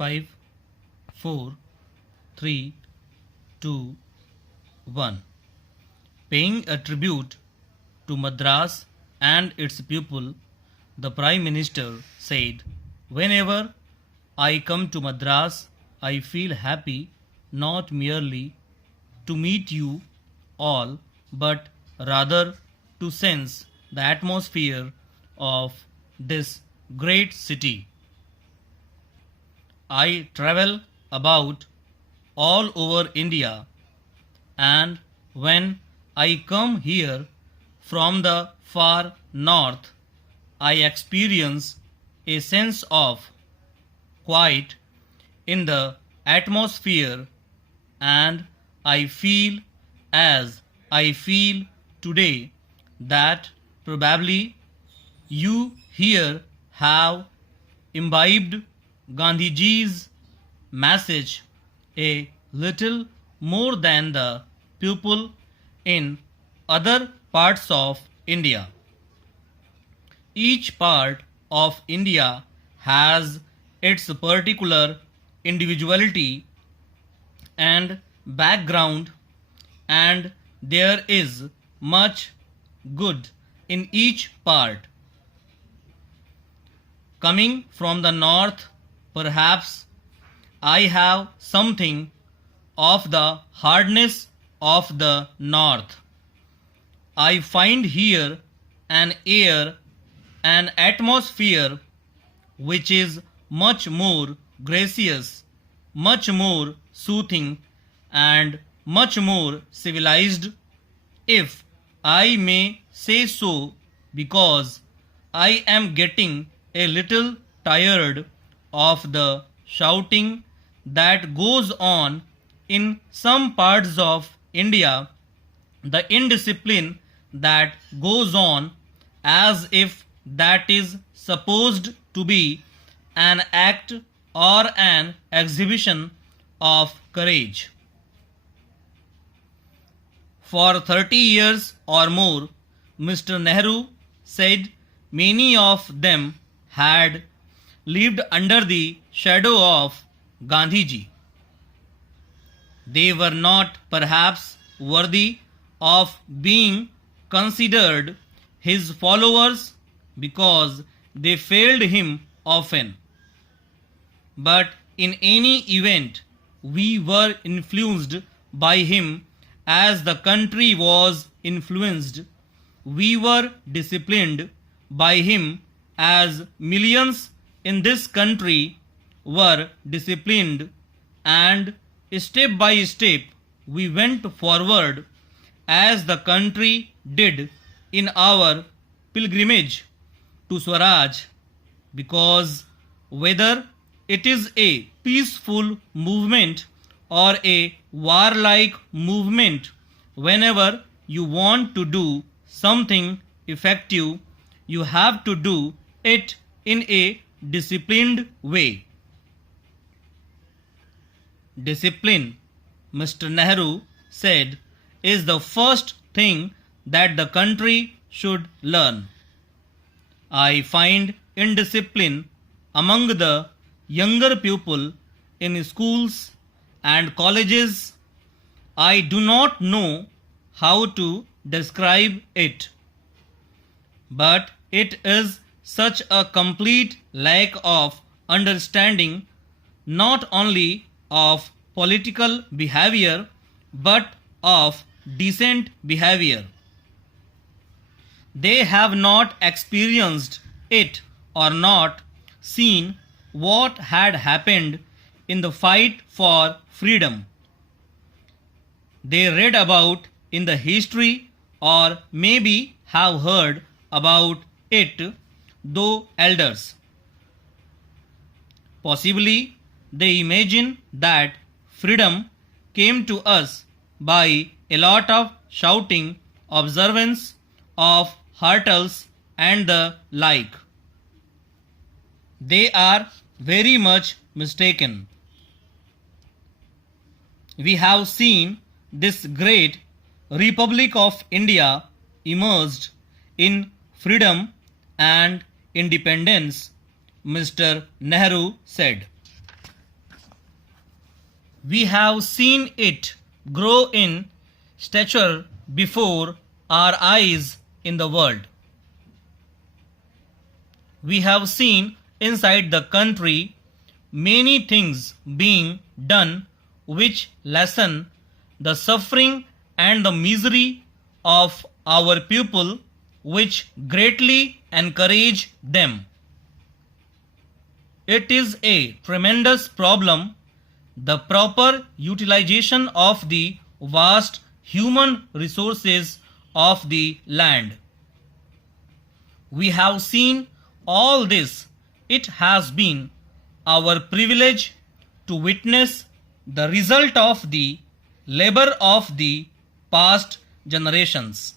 5, 4, 3, 2, 1. Paying a tribute to Madras and its people, the Prime Minister said, "Whenever I come to Madras, I feel happy not merely to meet you all, but rather to sense the atmosphere of this great city. I travel about all over India, and when I come here from the far north, I experience a sense of quiet in the atmosphere, and I feel as I feel today that probably you here have imbibed Gandhiji's message a little more than the people in other parts of India. Each part of India has its particular individuality and background, and there is much good in each part. Coming from the north, perhaps I have something of the hardness of the north. I find here an air, an atmosphere which is much more gracious, much more soothing, and much more civilized, if I may say so, because I am getting a little tired of the shouting that goes on in some parts of India, the indiscipline that goes on, as if that is supposed to be an act or an exhibition of courage. For 30 years or more, Mr. Nehru said, many of them had lived under the shadow of Gandhiji. They were not perhaps worthy of being considered his followers because they failed him often. But in any event, we were influenced by him as the country was influenced. We were disciplined by him as millions in this country were disciplined, and step by step we went forward as the country did in our pilgrimage to Swaraj, because whether it is a peaceful movement or a warlike movement, whenever you want to do something effective, you have to do it in a disciplined way. Discipline, Mr. Nehru said, is the first thing that the country should learn. I find indiscipline among the younger people in schools and colleges. I do not know how to describe it, but it is such a complete lack of understanding, not only of political behavior, but of decent behavior. They have not experienced it or not seen what had happened in the fight for freedom. They read about in the history, or maybe have heard about it through elders. Possibly they imagine that freedom came to us by a lot of shouting, observance of hurdles and the like. They are very much mistaken. We have seen this great Republic of India emerged in freedom and independence, Mr. Nehru said. We have seen it grow in stature before our eyes in the world. We have seen inside the country many things being done which lessen the suffering and the misery of our people, which greatly encourage them. It is a tremendous problem, the proper utilization of the vast human resources of the land. We have seen all this. It has been our privilege to witness the result of the labor of the past generations.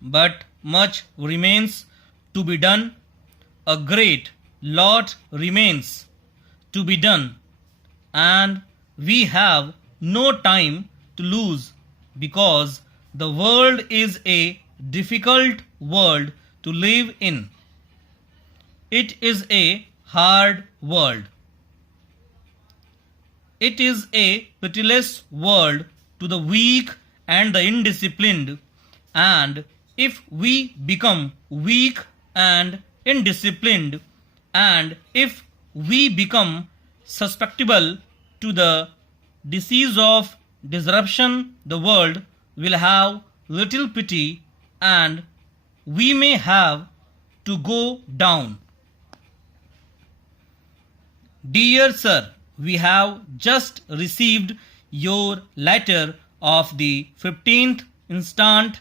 But much remains to be done. A great lot remains to be done, and we have no time to lose, because the world is a difficult world to live in. It is a hard world. It is a pitiless world to the weak and the indisciplined, and if we become weak and indisciplined, and if we become susceptible to the disease of disruption, the world will have little pity, and we may have to go down. Dear Sir, we have just received your letter of the 15th instant,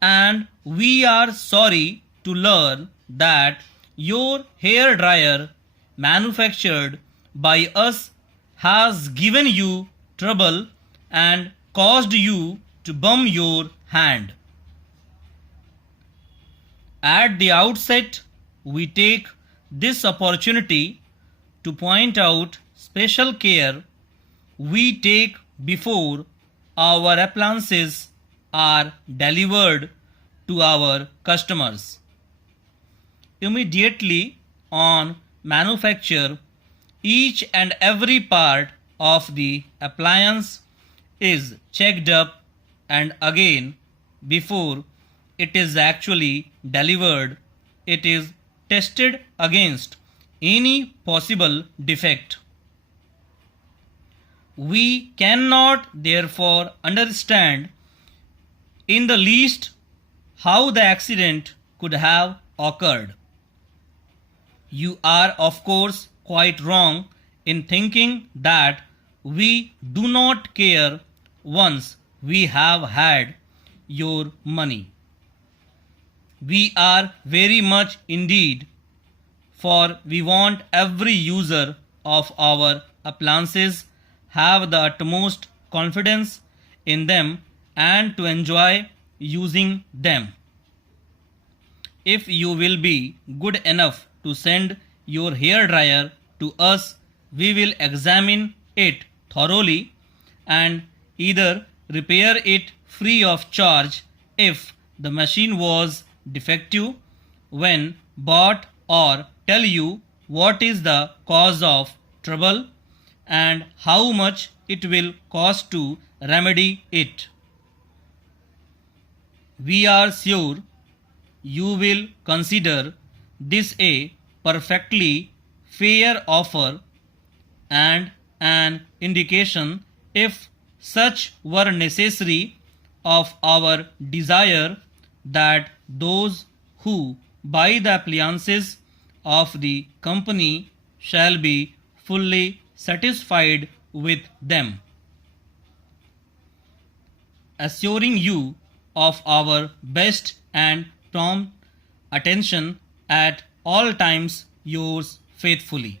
and we are sorry to learn that your hair dryer manufactured by us has given you trouble and caused you to bum your hand. At the outset, we take this opportunity to point out special care we take before our appliances are delivered to our customers. Immediately on manufacture, each and every part of the appliance is checked up, and again before it is actually delivered, it is tested against any possible defect. We cannot therefore understand in the least how the accident could have occurred. You are of course quite wrong in thinking that we do not care once we have had your money. We are very much indeed, for we want every user of our appliances have the utmost confidence in them and to enjoy using them. If you will be good enough to send your hair dryer to us, we will examine it thoroughly and either repair it free of charge if the machine was defective when bought, or tell you what is the cause of trouble and how much it will cost to remedy it. We are sure you will consider this a perfectly fair offer and an indication, if such were necessary, of our desire that those who buy the appliances of the company shall be fully satisfied with them, assuring you of our best and prompt attention at all times. Yours faithfully.